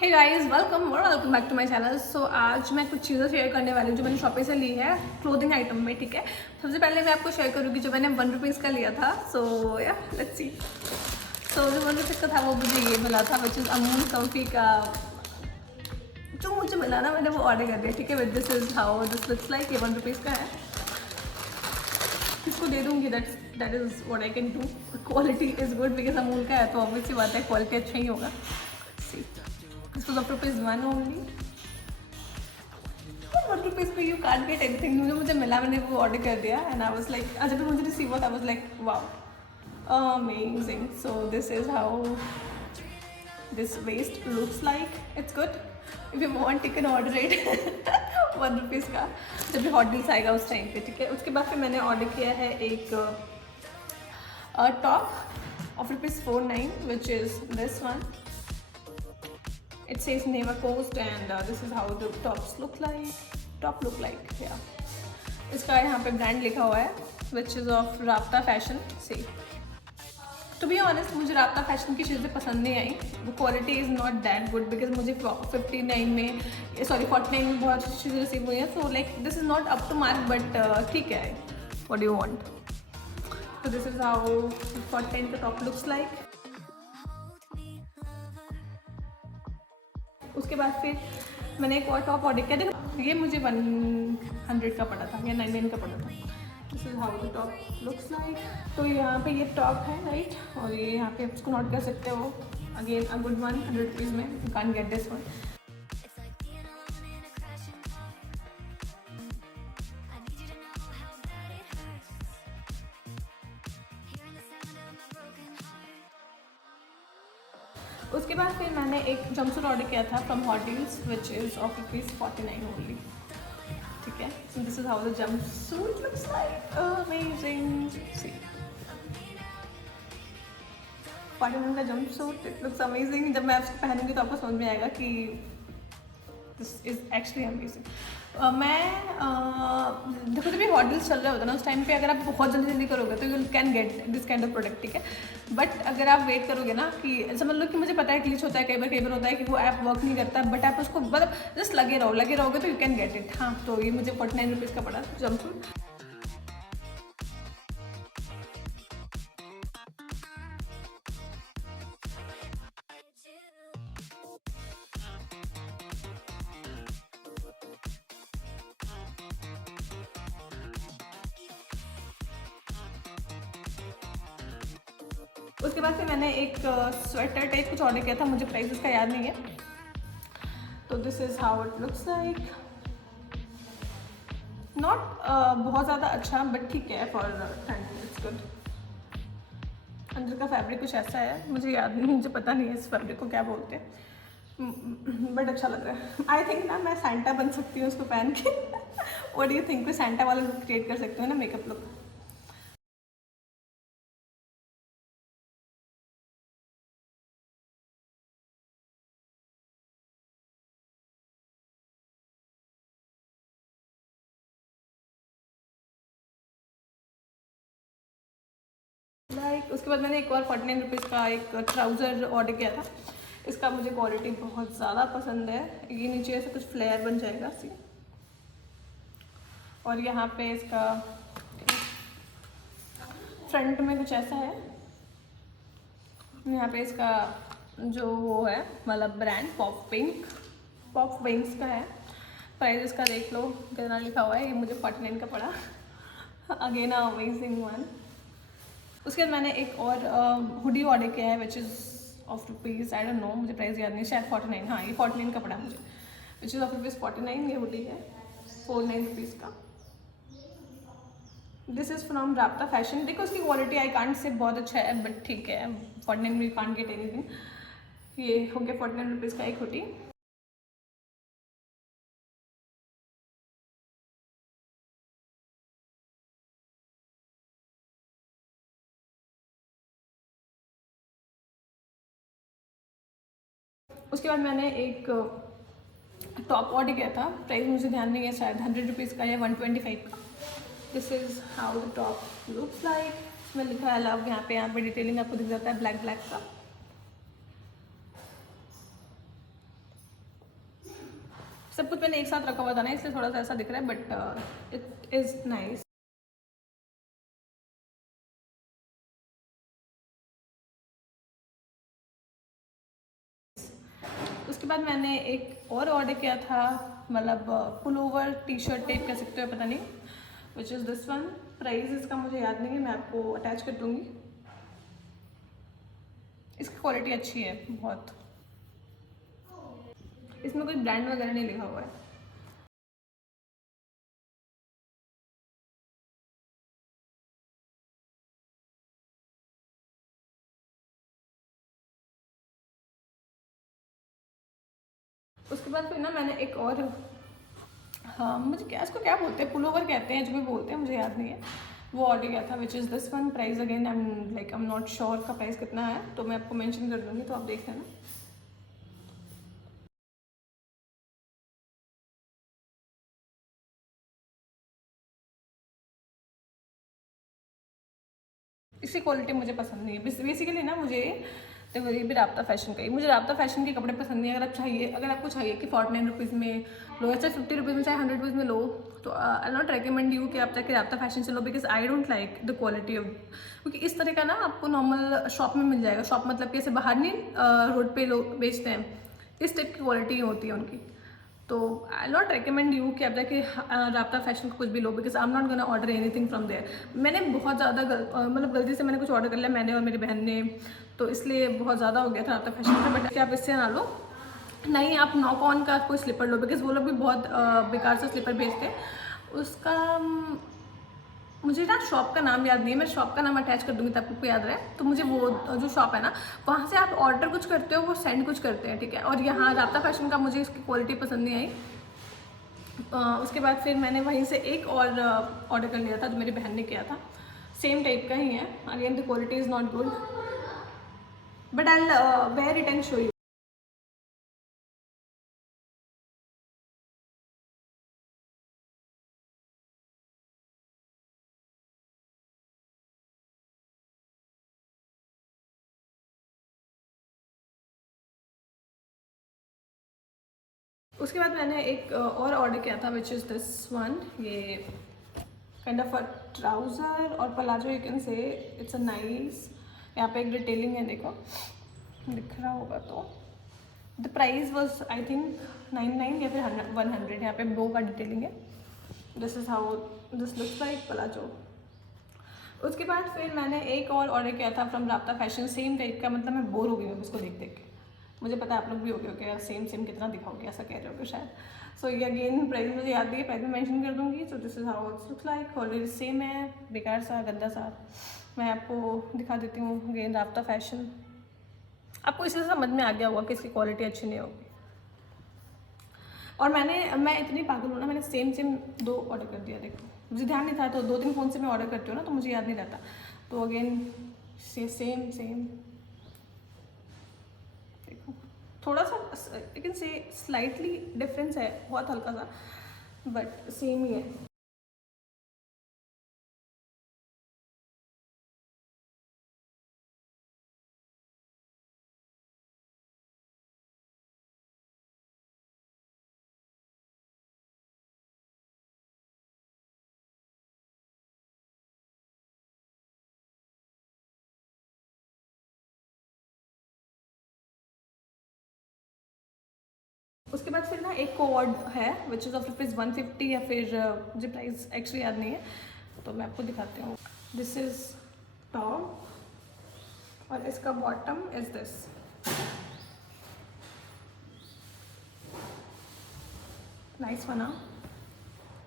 Hey guys, welcome back to my channel. So आज मैं कुछ चीज़ें शेयर करने वाली हूँ जो मैंने शॉपिंग से ली है क्लोथिंग आइटम में। ठीक है, सबसे पहले मैं आपको शेयर करूँगी जो मैंने 1 रुपीज़ का लिया था। सो या लेट्स सी। सो जो 1 रुपीज़ का था वो मुझे ये मिला था, विच इज़ अमूल कम्फी का। जो मुझे मिला ना, मैंने वो ऑर्डर कर दिया। ठीक है, with this is how this looks like. ये 1 रुपीज़ का है, इसको दे दूँगी। That is what I can do. Quality is good because Amul का है तो ऑब्वियस सी बात है क्वालिटी अच्छा ही होगा। See this was of ₹1 only. 1 rupees पे यू कांट गेट एनीथिंग। मुझे मिला, मैंने वो ऑर्डर कर दिया एंड आई वाज लाइक, जब मुझे रिसीव हुआ I was like wow amazing. So this is how this vest looks like. It's good. If you want you can order it 1 rupees का, जब भी हॉट डील्स आएगा उस टाइम पे। ठीक है, उसके बाद फिर मैंने ऑर्डर किया है एक top of ₹4.9 which is this one. It says Neva Coast and this is how the tops look like. Yeah. इसका यहाँ पे ब्रांड लिखा हुआ है which is of राब्ता फैशन से. टू बी ऑनेस्ट मुझे राब्ता फैशन की चीज़ें पसंद नहीं आई. वो quality is not that good because मुझे 49 में 49 में बहुत अच्छी चीज़ें रिसीव हुई हैं. So like this is not up to mark but ठीक है. What do you want. So this is how 49 का टॉप लुक्स लाइक. उसके बाद फिर मैंने एक और टॉप ऑर्डर किया. देखो ये मुझे 100 का पड़ा था या 99 का पड़ा था. This is how the top looks like. तो यहाँ पे ये टॉप है राइट, और ये यहाँ पे उसको नोट कर सकते हो. Again a good one, 100 rupees में you can get this one. उसके बाद फिर मैंने एक जंपसूट ऑर्डर किया था from hot deals which is of ₹49 only. ठीक है, so this is how the jumpsuit looks like. Amazing. See 49 का जंपसूट, इट लुक्स अमेजिंग. जब मैं उसको पहनूंगी तो आपको समझ में आएगा कि दिस इज़ एक्चुअली अमेजिंग. मैं देखो जब ये हॉट डील्स चल रहा होता है ना उस टाइम पे अगर आप बहुत जल्दी करोगे तो you can get this kind of product. ठीक है, बट अगर आप वेट करोगे ना कि समझ लो कि मुझे पता है ग्लिच होता है, कई बार होता है कि वो ऐप वर्क नहीं करता, बट आप उसको मतलब जस्ट लगे रहोगे तो यू कैन गेट इट. हाँ, तो ये मुझे 49 रुपीज़ का पड़ा जंपसूट. उसके बाद फिर मैंने एक स्वेटर टाइप कुछ ऑर्डर किया था, मुझे प्राइस उसका याद नहीं है. तो this is how it looks like. Not बहुत ज़्यादा अच्छा बट ठीक है फॉर ठंड. It's good. अंदर का फैब्रिक कुछ ऐसा है, मुझे याद नहीं, मुझे पता नहीं है इस फैब्रिक को क्या बोलते हैं, बट अच्छा लग रहा है. आई थिंक ना मैं सैंटा बन सकती हूँ उसको पहन के. What do you think? कोई सैंटा वाला लुक क्रिएट कर सकती हूँ ना, मेकअप लुक. लाइक उसके बाद मैंने एक और 49 रुपीज़ का एक ट्राउज़र ऑर्डर किया था. इसका मुझे क्वालिटी बहुत ज़्यादा पसंद है. ये नीचे ऐसे कुछ फ्लेयर बन जाएगा सी, और यहाँ पे इसका फ्रंट में कुछ ऐसा है. यहाँ पे इसका जो वो है मतलब ब्रांड पॉप विंग्स का है. प्राइस इसका देख लो कितना लिखा हुआ है. ये मुझे 49 का पड़ा. Again amazing one. उसके बाद मैंने एक और हुडी ऑर्डर किया है विच is of rupees, I don't know, मुझे प्राइस याद नहीं, शायद 49. हाँ, ये 49 का पड़ा मुझे, विच इज़ ऑफ ₹49. ये हुडी है 49 रुपीज़ का. दिस इज़ फ्रॉम राब्ता फैशन. देखो उसकी क्वालिटी आई कांट से बहुत अच्छा है बट ठीक है. 49 में यू कांट गेट एनीथिंग. ये हो गया 49 रुपीज़ का एक हुडी. उसके बाद मैंने एक टॉप ऑर्डर किया था. प्राइस मुझे ध्यान नहीं है, शायद 100 रुपीज़ का या 125 का. This is how the top looks like. इसमें लिखा है लव. यहाँ पे डिटेलिंग आपको दिख जाता है ब्लैक का. सब कुछ मैंने एक साथ रखा हुआ था ना, इसलिए थोड़ा सा ऐसा दिख रहा है, बट इट इज़ नाइस। उसके बाद मैंने एक और ऑर्डर किया था, मतलब पुलोवर टी शर्ट टाइप कह सकते हो, पता नहीं, विच इज़ दिस वन। प्राइस इसका मुझे याद नहीं है, मैं आपको अटैच कर दूँगी। इसकी क्वालिटी अच्छी है बहुत, इसमें कोई ब्रांड वगैरह नहीं लिखा हुआ है। उसके बाद फिर ना मैंने एक और, हाँ मुझे क्या इसको क्या बोलते हैं, पुलोवर कहते हैं, जो भी बोलते हैं मुझे याद नहीं है, वो ऑर्डर किया था, which is this one. Price again I am not sure का प्राइस कितना है, तो मैं आपको मेंशन कर दूँगी, तो आप देख लेना। इसकी क्वालिटी मुझे पसंद नहीं है बेसिकली ना। मुझे देखो ये भी राब्ता फैशन का ही, मुझे राब्ता फैशन के कपड़े पसंद नहीं है। अगर आपको चाहिए कि 49 रुपीज़ में लो, या चाहे 50 रुपीज़ में, चाहे 100 रुपीज़ में लो, तो आई नॉट रिकमेंड यू कि आप जाके राब्ता फैशन से लो, because I don't like the quality of, क्योंकि इस तरह का ना आपको नॉर्मल शॉप में मिल जाएगा। शॉप मतलब कि ऐसे बाहर नहीं रोड पे लोग बेचते हैं, इस टाइप की क्वालिटी होती है उनकी। तो आई नॉट रिकमेंड यू कि आप जाके राब्ता फैशन को कुछ भी लो, because I am not gonna order anything from there. मैंने बहुत ज़्यादा मतलब गलती से मैंने कुछ ऑर्डर कर लिया, मैंने और मेरी बहन ने, तो इसलिए बहुत ज़्यादा हो गया था राब्ता फैशन का। बट आप इससे ना लो, नहीं आप नॉक ऑन का कोई स्लीपर लो, बिकॉज वो लोग भी बहुत बेकार से स्लीपर बेचते हैं। उसका मुझे ना शॉप का नाम याद नहीं है, मैं शॉप का नाम अटैच कर दूँगी ताकि आपको याद रहे। तो मुझे वो जो शॉप है ना, वहाँ से आप ऑर्डर कुछ करते हो, वो सेंड कुछ करते हैं, ठीक है। और यहाँ राब्ता फैशन का मुझे इसकी क्वालिटी पसंद नहीं आई। उसके बाद फिर मैंने वहीं से एक और ऑर्डर कर लिया था, जो मेरी बहन ने किया था, सेम टाइप का ही है। Again the quality is not good, but I wear it and show you. उसके बाद मैंने एक और ऑर्डर किया था, विच इज़ दिस वन। ये काइंड ऑफ अ ट्राउज़र और palazzo, you can say it's a nice. यहाँ पे एक डिटेलिंग है, देखो दिख रहा होगा तो। The price was I think 99 या फिर 100। यहाँ पे बो का डिटेलिंग है। This is how this looks like palazzo. उसके बाद फिर मैंने एक और ऑर्डर किया था फ्रॉम राब्ता फैशन, सेम टाइप का। मतलब मैं बोर हो गई हूँ इसको देख देख के, मुझे पता है आप लोग भी हो गए हो कि यार सेम सेम कितना दिखाओगे, ऐसा कह रहे हो शायद। सो ये अगेन प्राइस मुझे याद नहीं है, प्राइस में मेंशन कर दूंगी। सो this is how it's look like. Already same है, बेकार सा गंदा सा। मैं आपको दिखा देती हूँ अगेन राब्ता फैशन। आपको इसी से समझ में आ गया होगा कि इसकी क्वालिटी अच्छी नहीं होगी। और मैं इतनी पागल हूँ ना, मैंने सेम सेम 2 ऑर्डर कर दिया। देखो मुझे ध्यान नहीं था, तो 2-3 फ़ोन से मैं ऑर्डर करती हूँ ना, तो मुझे याद नहीं रहता। तो अगेन सेम सेम, थोड़ा सा लेकिन से स्लाइटली डिफरेंस है, बहुत हल्का सा, बट सेम ही है। उसके बाद फिर ना एक कोड है, विच इज़ ऑफ ₹150 या फिर मुझे प्राइस एक्चुअली याद नहीं है, तो मैं आपको दिखाती हूँ। दिस इज़ टॉप और इसका बॉटम इज़ दिस। नाइस बना,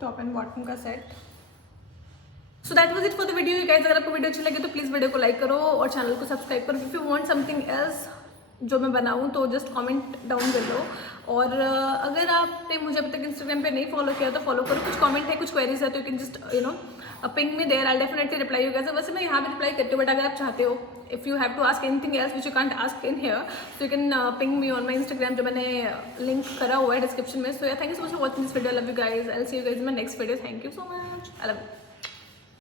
टॉप एंड बॉटम का set. So that was it for the video you guys. अगर आपको वीडियो अच्छी लगी तो प्लीज़ वीडियो को लाइक करो और चैनल को सब्सक्राइब करो। If you want something else जो मैं बनाऊँ तो जस्ट कमेंट डाउन कर दो। और अगर आपने मुझे अब तक इंस्टाग्राम पे नहीं फॉलो किया तो फॉलो करो। कुछ कमेंट है, कुछ क्वेरीज है, तो you can just ping me there, I definitely reply you guys. वैसे मैं यहाँ पे रिप्लाई करती हूँ, बट अगर आप चाहते हो, if you have to ask anything else which you can't ask in here, तो you can ping me on my Instagram, जो मैंने लिंक करा हुआ है डिस्क्रिप्शन में। सो या thank you so much for watching this video. I love you guys, I will see you guys in my next video. Thank you so much, I love you.